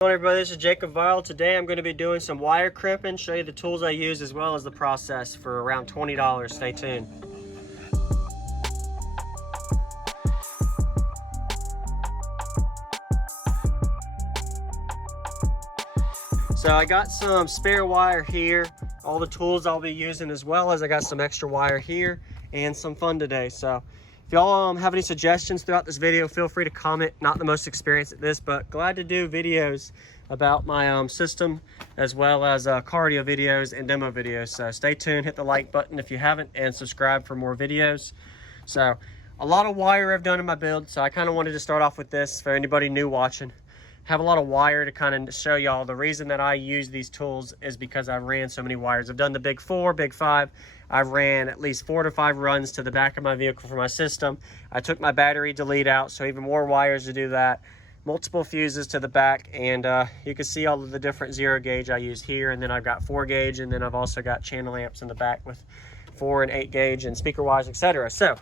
Hello everybody, this is Jacob Vile. Today I'm going to be doing some wire crimping, show you the tools I use as well as the process for around $20. Stay tuned. So I got some spare wire here, all the tools I'll be using, as well as I got some extra wire here and some fun today. So if y'all have any suggestions throughout this video, feel free to comment. Not the most experienced at this, but glad to do videos about my system, as well as cardio videos and demo videos. So stay tuned, hit the like button if you haven't, and subscribe for more videos. So a lot of wire I've done in my build, so I kind of wanted to start off with this for anybody new watching. Have a lot of wire to kind of show y'all. The reason that I use these tools is because I've ran so many wires. I've done the big 4, big 5. I've ran at least 4 to 5 runs to the back of my vehicle for my system. I took my battery delete out, so even more wires to do that. Multiple fuses to the back, and you can see all of the different 0 gauge I use here, and then I've got 4 gauge, and then I've also got channel amps in the back with 4 and 8 gauge and speaker wires, etc. So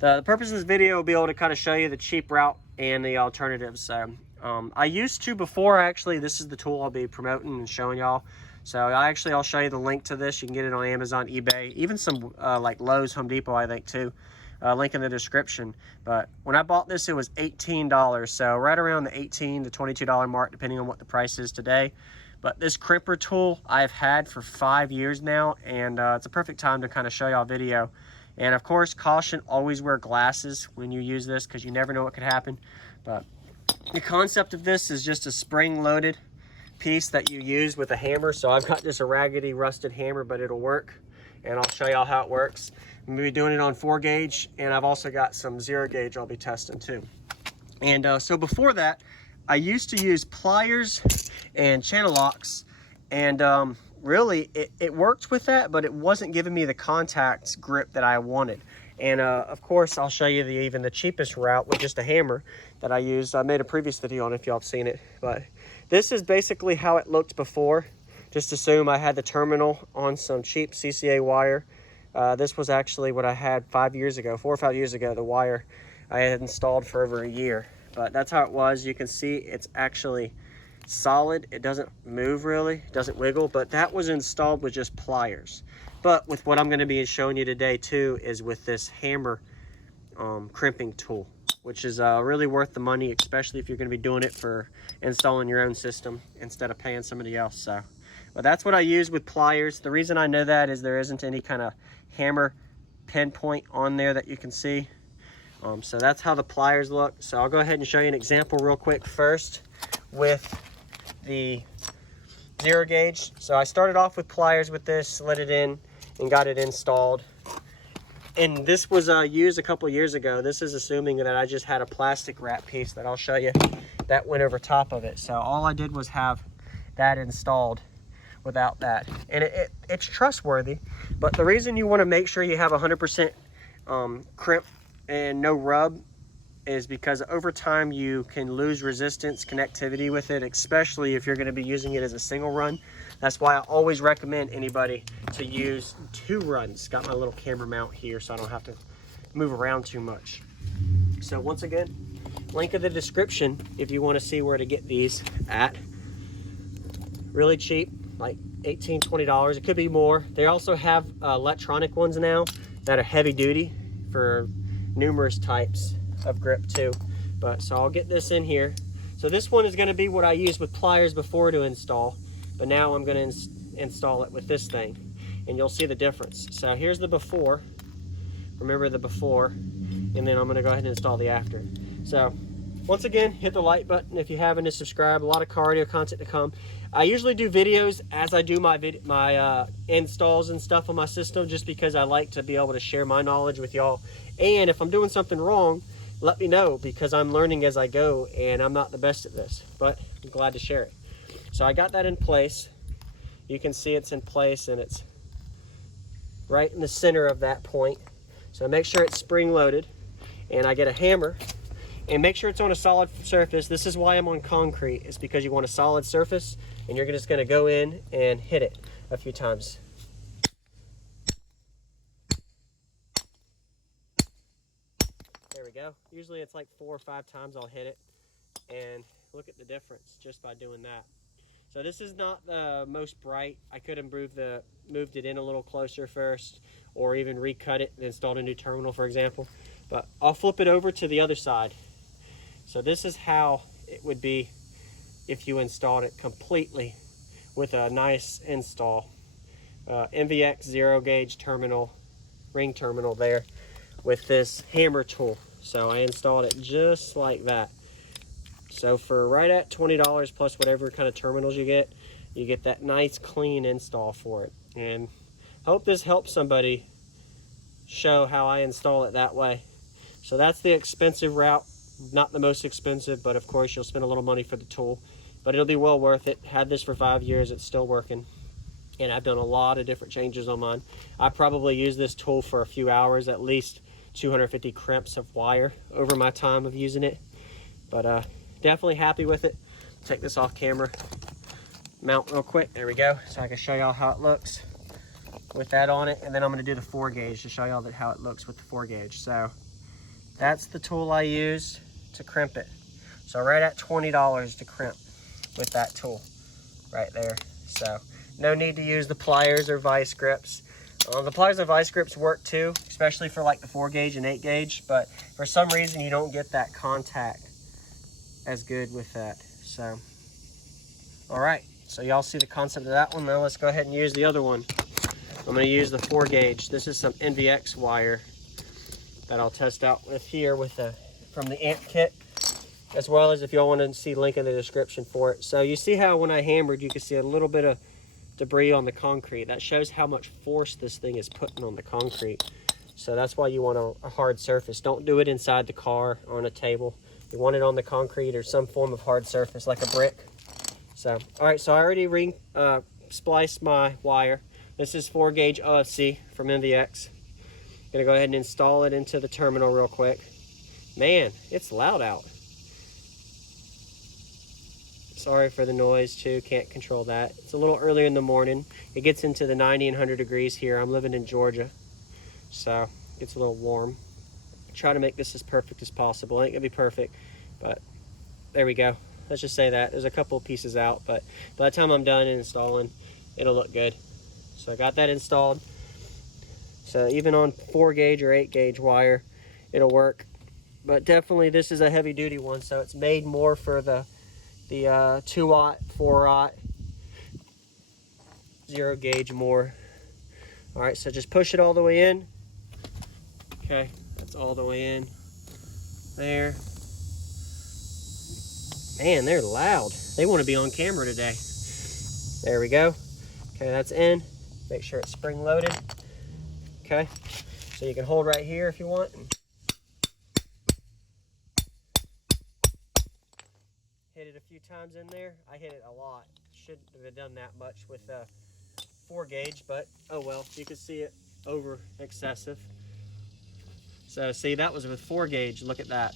the purpose of this video will be able to kind of show you the cheap route and the alternatives. So I used to before, actually, this is the tool I'll be promoting and showing y'all. So I'll show you the link to this. You can get it on Amazon, eBay, even some like Lowe's, Home Depot, I think too. Link in the description. But when I bought this, it was $18. So right around the $18 to $22 mark, depending on what the price is today. But this crimper tool I've had for 5 years now, and it's a perfect time to kind of show y'all video. And of course, caution, always wear glasses when you use this, because you never know what could happen. But the concept of this is just a spring-loaded piece that you use with a hammer. So I've got just a raggedy, rusted hammer, but it'll work. And I'll show y'all how it works. I'm gonna be doing it on 4 gauge, and I've also got some 0 gauge I'll be testing too. And so before that, I used to use pliers and channel locks, and really it worked with that, but it wasn't giving me the contact grip that I wanted. And of course, I'll show you even the cheapest route with just a hammer that I used. I made a previous video on it if y'all have seen it, but this is basically how it looked before. Just assume I had the terminal on some cheap CCA wire. This was actually what I had 5 years ago, 4 or 5 years ago, the wire I had installed for over a year. But that's how it was. You can see it's actually solid. It doesn't move really, it doesn't wiggle, but that was installed with just pliers. But with what I'm going to be showing you today too is with this hammer crimping tool, which is really worth the money, especially if you're going to be doing it for installing your own system instead of paying somebody else. So, but that's what I use with pliers. The reason I know that is there isn't any kind of hammer pinpoint on there that you can see. So that's how the pliers look. So I'll go ahead and show you an example real quick first with the 0 gauge. So I started off with pliers with this, slid it in and got it installed. And this was used a couple years ago. This is assuming that I just had a plastic wrap piece that I'll show you that went over top of it. So all I did was have that installed without that. And it's trustworthy, but the reason you want to make sure you have 100% crimp and no rub is because over time you can lose resistance, connectivity with it, especially if you're going to be using it as a single run. That's why I always recommend anybody to use 2 runs. Got my little camera mount here so I don't have to move around too much. So once again, link in the description if you want to see where to get these at. Really cheap, like $18, $20. It could be more. They also have electronic ones now that are heavy duty for numerous types of grip too. But so I'll get this in here. So this one is going to be what I used with pliers before to install, but now I'm going to install it with this thing, and you'll see the difference. So here's the before. Remember the before, and then I'm going to go ahead and install the after. So once again, hit the like button if you haven't, to subscribe. A lot of cardio content to come. I usually do videos as I do my installs and stuff on my system, just because I like to be able to share my knowledge with y'all. And if I'm doing something wrong, let me know, because I'm learning as I go and I'm not the best at this, but I'm glad to share it. So I got that in place. You can see it's in place, and it's right in the center of that point. So make sure it's spring loaded, and I get a hammer, and make sure it's on a solid surface. This is why I'm on concrete. It's because you want a solid surface, and you're just going to go in and hit it a few times. There we go. Usually it's like 4 or 5 times I'll hit it, and Look at the difference just by doing that. So this is not the most bright. I could have moved it in a little closer first, or even recut it and installed a new terminal, for example. But I'll flip it over to the other side. So this is how it would be if you installed it completely with a nice install. MVX 0 gauge terminal, ring terminal there with this hammer tool. So I installed it just like that. So for right at $20 plus whatever kind of terminals you get that nice clean install for it. And hope this helps somebody show how I install it that way. So that's the expensive route, not the most expensive, but of course you'll spend a little money for the tool, but it'll be well worth it. Had this for 5 years, it's still working. And I've done a lot of different changes on mine. I probably use this tool for a few hours, at least 250 crimps of wire over my time of using it. But definitely happy with it. Take this off camera, mount real quick. There we go. So I can show y'all how it looks with that on it. And then I'm gonna do the 4 gauge to show y'all how it looks with the 4 gauge. So that's the tool I used to crimp it. So right at $20 to crimp with that tool right there. So no need to use the pliers or vice grips. The pliers and vice grips work too, especially for like the 4 gauge and 8 gauge, but for some reason you don't get that contact as good with that. So, all right, so y'all see the concept of that one. Now let's go ahead and use the other one. I'm gonna use the 4 gauge. This is some NVX wire that I'll test out with here from the amp kit, as well as if y'all want to see, link in the description for it. So you see how when I hammered, you can see a little bit of debris on the concrete. That shows how much force this thing is putting on the concrete. So that's why you want a hard surface. Don't do it inside the car or on a table. You want it on the concrete or some form of hard surface like a brick. So, all right, so I already spliced my wire. This is 4 gauge OFC from MVX. Gonna go ahead and install it into the terminal real quick. Man, it's loud out. Sorry for the noise too, can't control that. It's a little earlier in the morning. It gets into the 90 and 100 degrees here. I'm living in Georgia, so it gets a little warm. Try to make this as perfect as possible. It ain't gonna be perfect, but there we go. Let's just say that. There's a couple of pieces out, but by the time I'm done installing, it'll look good. So I got that installed. So even on 4 gauge or 8 gauge wire, it'll work. But definitely this is a heavy duty one, so it's made more for the 2-aught, 4-aught, 0 gauge more. All right, so just push it all the way in. Okay, that's all the way in there. Man, they're loud. They want to be on camera today. There we go. Okay, that's in. Make sure it's spring loaded. Okay, so you can hold right here if you want. Hit it a few times in there. I hit it a lot. Shouldn't have done that much with 4 gauge, but oh well. You can see it over excessive. So see, that was with 4 gauge. Look at that.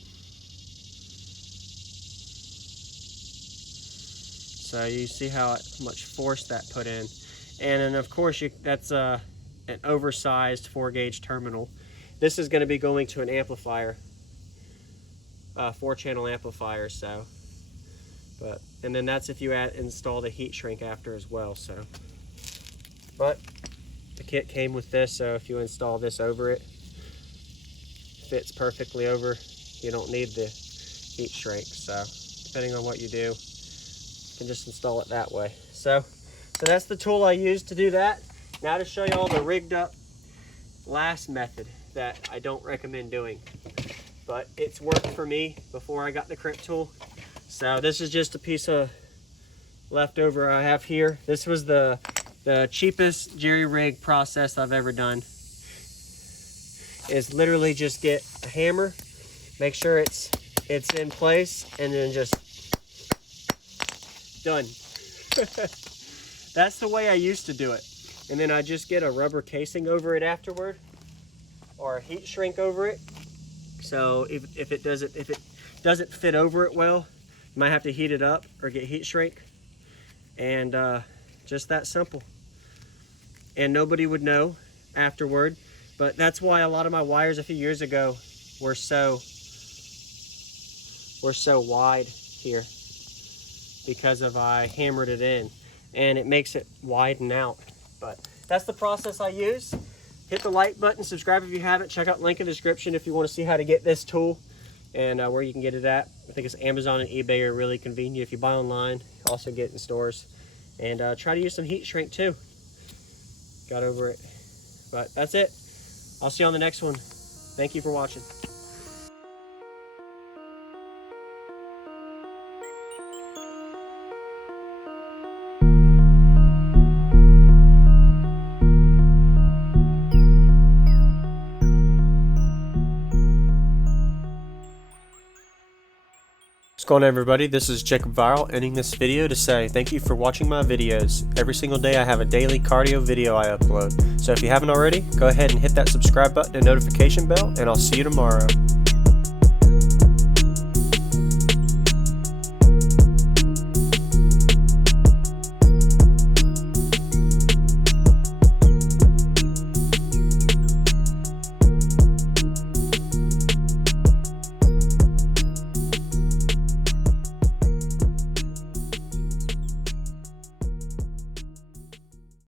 So you see how much force that put in. And then of course that's an oversized 4 gauge terminal. This is going to be going to an amplifier, 4-channel amplifier. So, and then that's if you install the heat shrink after as well. So, but the kit came with this, so if you install this over it, fits perfectly over. You don't need the heat shrink. So depending on what you do, you can just install it that way. So that's the tool I used to do that. Now to show you all the rigged up last method that I don't recommend doing, but it's worked for me before I got the crimp tool. So this is just a piece of leftover I have here. This was the cheapest jerry rig process I've ever done. Is literally just get a hammer, make sure it's in place, and then just done. That's the way I used to do it. And then I just get a rubber casing over it afterward, or a heat shrink over it. So if it doesn't fit over it well, you might have to heat it up or get heat shrink. And just that simple. And nobody would know afterward. But that's why a lot of my wires a few years ago were so wide here. because I hammered it in, and it makes it widen out. But that's the process I use. Hit the like button, subscribe if you haven't, check out link in the description if you want to see how to get this tool and where you can get it at. I think it's Amazon and eBay are really convenient. If you buy online, you also get it in stores. And try to use some heat shrink too. Got over it. But that's it. I'll see you on the next one. Thank you for watching. What's going on, everybody? This is Jacob Viral, ending this video to say thank you for watching my videos. Every single day I have a daily cardio video I upload. So if you haven't already, go ahead and hit that subscribe button and notification bell, and I'll see you tomorrow.